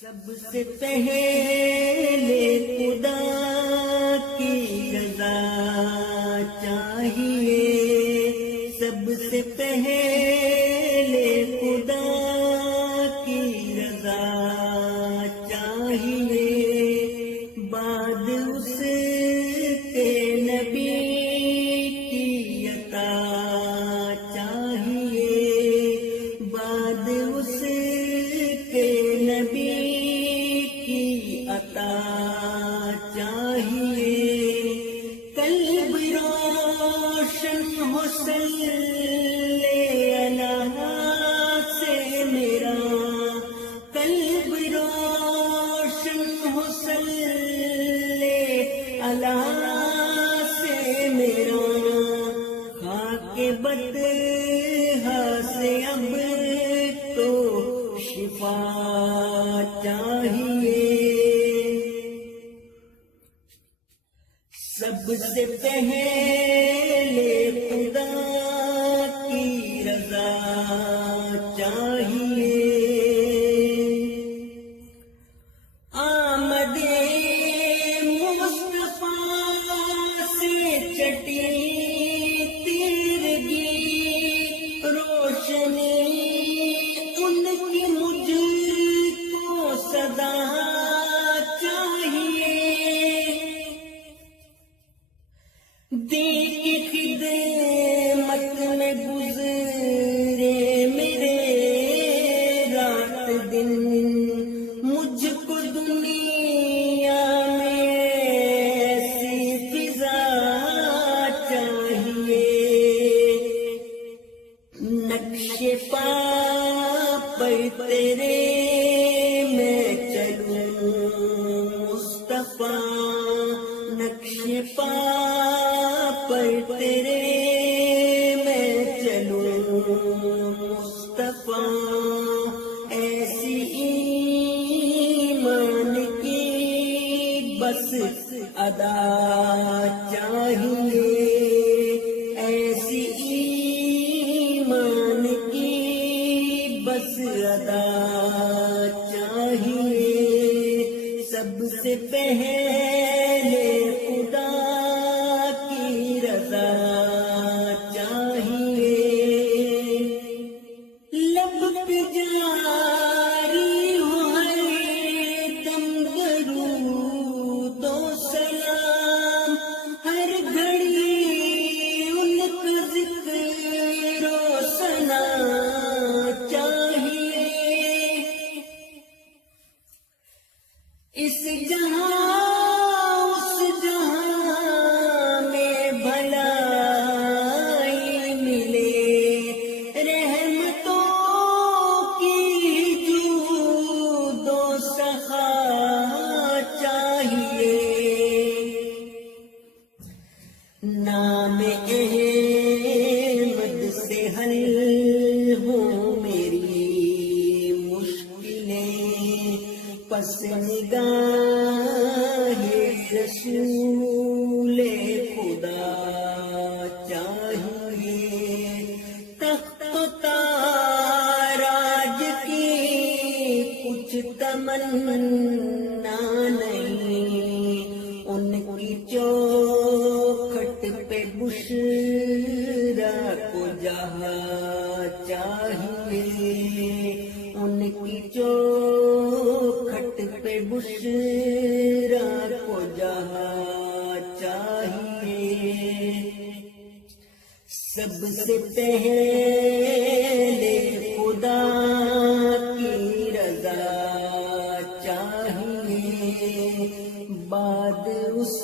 سب سے پہلے خدا کی رضا چاہیے، سب سے پہلے خدا کی رضا چاہیے، بعد اس کے نبی کی عطا چاہیے، بعد اس کے نبی کی عطا چاہیے، قلب روشن ہو صلی اللہ سے میرا، قلب روشن ہو صلی اللہ سے میرا، خاک بدحا سے اب تو شفا چاہیے، سب سے پہلے خدا کی رضا چاہیے، آمد مصطفیٰ سے چٹی تیرگی، روشنی ان کی مجھ کو صدا چاہیے، دین کی خدمت میں گزرے میرے رات دن، مجھ کو دنیا میں ایسی فضا چاہیے، نقش پا پر تیرے میں چلوں مصطفیٰ، نقش پا پر تیرے میں چلوں مصطفیٰ، ایسی ایمان کی بس ادا چاہیے، ایسی ایمان کی بس ادا چاہیے، سب سے پہلے خدا کی رضا چاہیے، لب پہ جاری ہو ہر دم درود و سلام، ہر گھڑی ان کا ذکر و ثنا چاہیے، اس جہاں اس جہاں میں بھلائی ملے، رحمتوں کی جود و سخا چاہیے، نام احمد سے حل ہو میری مشکلیں، پس نگاہ رسول خدا چاہیے، تخت و تاراج کی کچھ تمنا نہیں، ان کی چوکھٹ پہ بشرا کو جہاں چاہیے، ان کی چوکھٹ پہ بشرا کو جہاں چاہیے، سب سے پہلے خدا کی رضا چاہیے، بعد اس